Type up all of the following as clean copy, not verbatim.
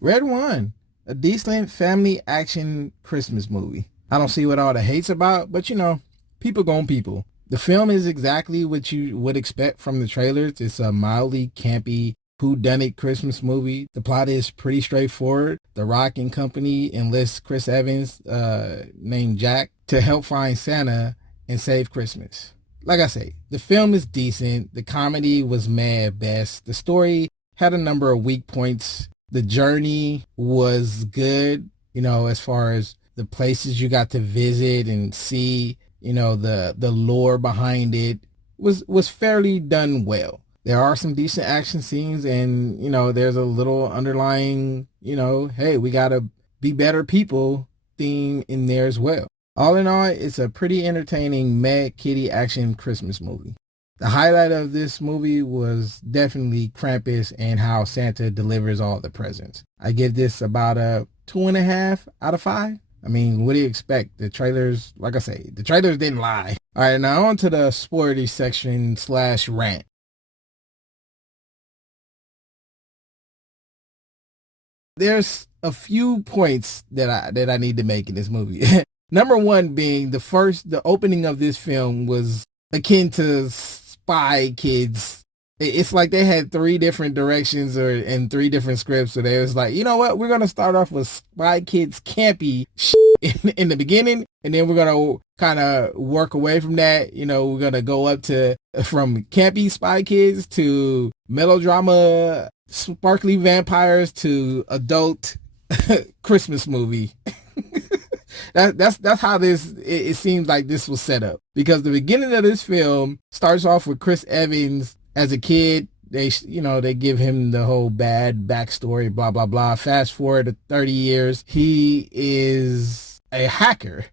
Red One, a decent family action Christmas movie. I don't see what all the hate's about, but people gon' people. The film is exactly what you would expect from the trailers. It's a mildly campy whodunit Christmas movie. The plot is pretty straightforward. The Rock and Company enlists Chris Evans, named Jack, to help find Santa and save Christmas. Like I say, the film is decent. The comedy was meh at best. The story had a number of weak points. The journey was good, as far as the places you got to visit and see, the lore behind it was fairly done well. There are some decent action scenes, and there's a little underlying, hey, we gotta be better people theme in there as well. All in all, it's a pretty entertaining mad kitty action Christmas movie. The highlight of this movie was definitely Krampus and how Santa delivers all the presents. I give this about a 2.5 out of 5. I mean, what do you expect? The trailers, like I say, the trailers didn't lie. All right, now on to the spoilery section / rant. There's a few points that I need to make in this movie. Number one being the opening of this film was akin to Spy Kids. It's like they had 3 different directions and 3 different scripts. So they was like, you know what? We're going to start off with Spy Kids campy shit in the beginning. And then we're going to kind of work away from that. We're going to go up to from campy Spy Kids to melodrama, sparkly vampires to adult Christmas movie. That's how it seems like this was set up, because the beginning of this film starts off with Chris Evans as a kid. They give him the whole bad backstory, blah blah blah. Fast forward to 30 years, he is a hacker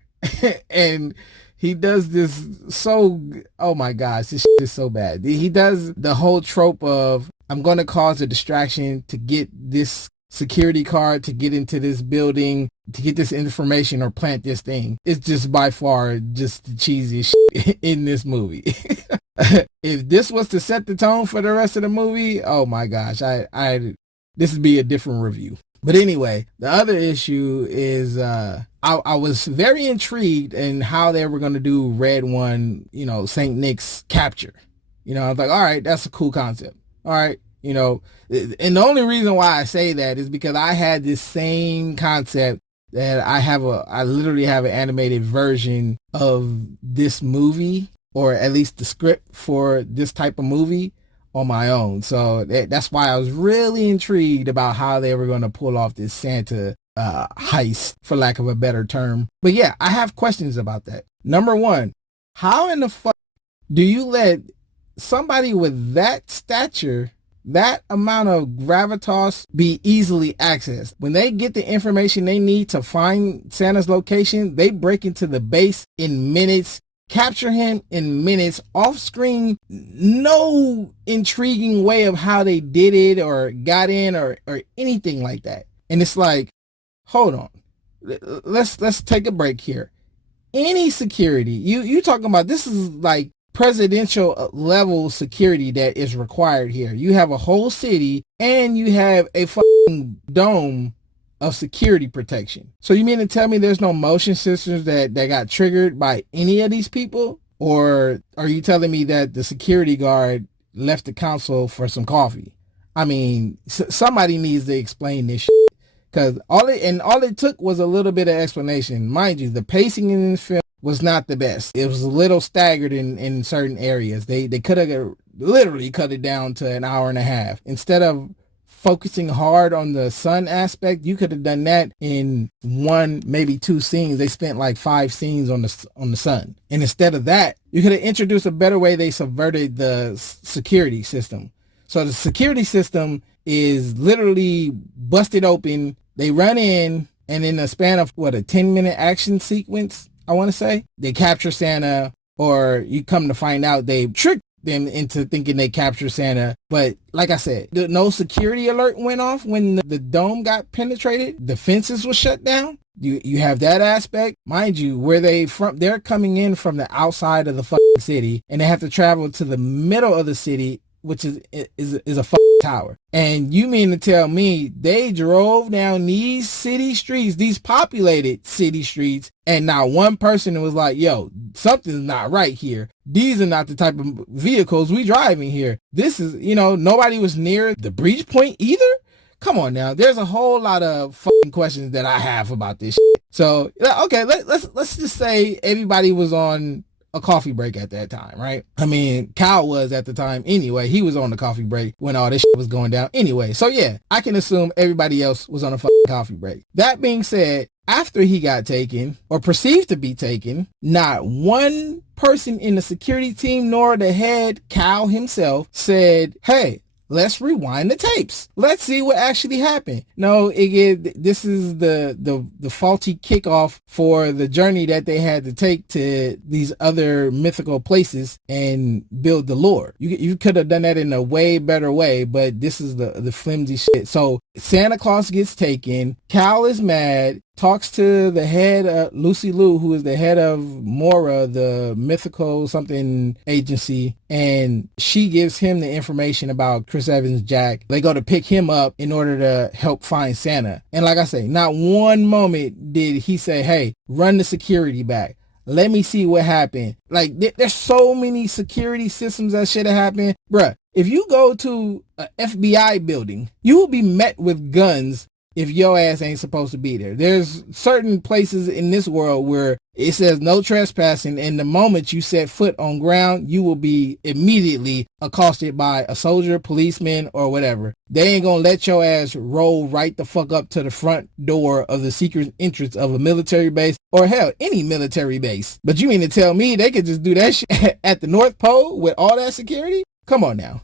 and he does this oh my gosh, this shit is so bad. He does the whole trope of, I'm going to cause a distraction to get this security card, to get into this building, to get this information or plant this thing. It's just by far just the cheesiest shit in this movie. If this was to set the tone for the rest of the movie, oh my gosh, this would be a different review. But anyway, the other issue is I was very intrigued in how they were going to do Red One, Saint Nick's capture. I was like, all right, that's a cool concept. All right. And the only reason why I say that is because I had this same concept that I literally have an animated version of this movie, or at least the script for this type of movie, on my own. So that's why I was really intrigued about how they were going to pull off this Santa heist, for lack of a better term. But yeah, I have questions about that. Number one, how in the fuck do you let somebody with that stature, that amount of gravitas, be easily accessed? When they get the information they need to find Santa's location, they break into the base in minutes, capture him in minutes, off screen. No intriguing way of how they did it or got in or anything like that. And it's like, hold on, let's take a break here. Any security, you talking about, this is like presidential level security that is required here. You have a whole city and you have a fucking dome of security protection. So you mean to tell me there's no motion sensors that got triggered by any of these people? Or are you telling me that the security guard left the council for some coffee? I mean, somebody needs to explain this shit. Because all it took was a little bit of explanation. Mind you, the pacing in this film was not the best. It was a little staggered in certain areas. They could have literally cut it down to an hour and a half. Instead of focusing hard on the sun aspect, you could have done that in 1, maybe 2 scenes. They spent like 5 scenes on the sun. And instead of that, you could have introduced a better way. They subverted the security system. So the security system is literally busted open. They run in, and in a span of a 10-minute action sequence, I want to say, they capture Santa, or you come to find out they tricked them into thinking they captured Santa. But like I said, no security alert went off when the dome got penetrated. The fences were shut down. You have that aspect. Mind you, where they're coming in from the outside of the fucking city, and they have to travel to the middle of the city which is a fucking tower. And you mean to tell me they drove down these city streets, these populated city streets, and not one person was like, yo, something's not right here. These are not the type of vehicles we driving here. This is, nobody was near the breach point either. Come on now. There's a whole lot of fucking questions that I have about this shit. So, okay, let's just say everybody was on a coffee break at that time, right? I mean, Cal was at the time anyway. He was on the coffee break when all this shit was going down anyway. So yeah, I can assume everybody else was on a fucking coffee break. That being said, after he got taken or perceived to be taken, not one person in the security team nor the head, Cal himself, said, hey, let's rewind the tapes. Let's see what actually happened. No, this is the faulty kickoff for the journey that they had to take to these other mythical places and build the lore. You could have done that in a way better way, but this is the flimsy shit. So Santa Claus gets taken. Cal is mad. Talks to the head, Lucy Liu, who is the head of Mora, the mythical something agency, and she gives him the information about Chris Evans' Jack. They go to pick him up in order to help find Santa. And like I say, not one moment did he say, hey, run the security back. Let me see what happened. Like, there's so many security systems that should have happened. Bruh, if you go to an FBI building, you will be met with guns if your ass ain't supposed to be there. There's certain places in this world where it says no trespassing, and the moment you set foot on ground, you will be immediately accosted by a soldier, policeman, or whatever. They ain't gonna let your ass roll right the fuck up to the front door of the secret entrance of a military base, or hell, any military base. But you mean to tell me they could just do that shit at the North Pole with all that security? Come on now.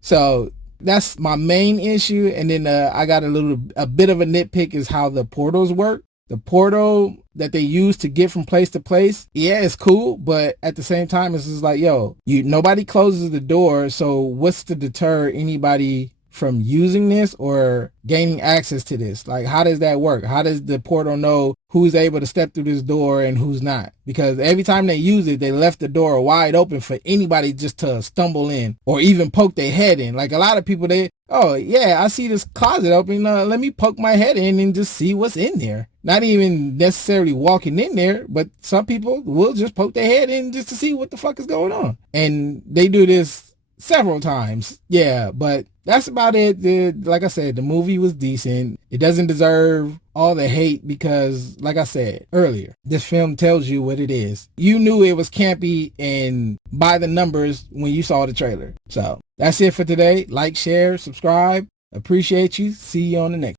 So that's my main issue. And then I got a bit of a nitpick is how the portals work. The portal that they use to get from place to place, yeah, it's cool, but at the same time, it's just like, yo, nobody closes the door, so what's to deter anybody from using this or gaining access to this? Like, how does that work? How does the portal know who's able to step through this door and who's not? Because every time they use it, they left the door wide open for anybody just to stumble in or even poke their head in. Like a lot of people, oh yeah, I see this closet open. Let me poke my head in and just see what's in there. Not even necessarily walking in there, but some people will just poke their head in just to see what the fuck is going on. And they do this several times. Yeah, but that's about it. Like I said, the movie was decent. It doesn't deserve all the hate because, like I said earlier, this film tells you what it is. You knew it was campy and by the numbers when you saw the trailer. So that's it for today. Like, share, subscribe. Appreciate you. See you on the next.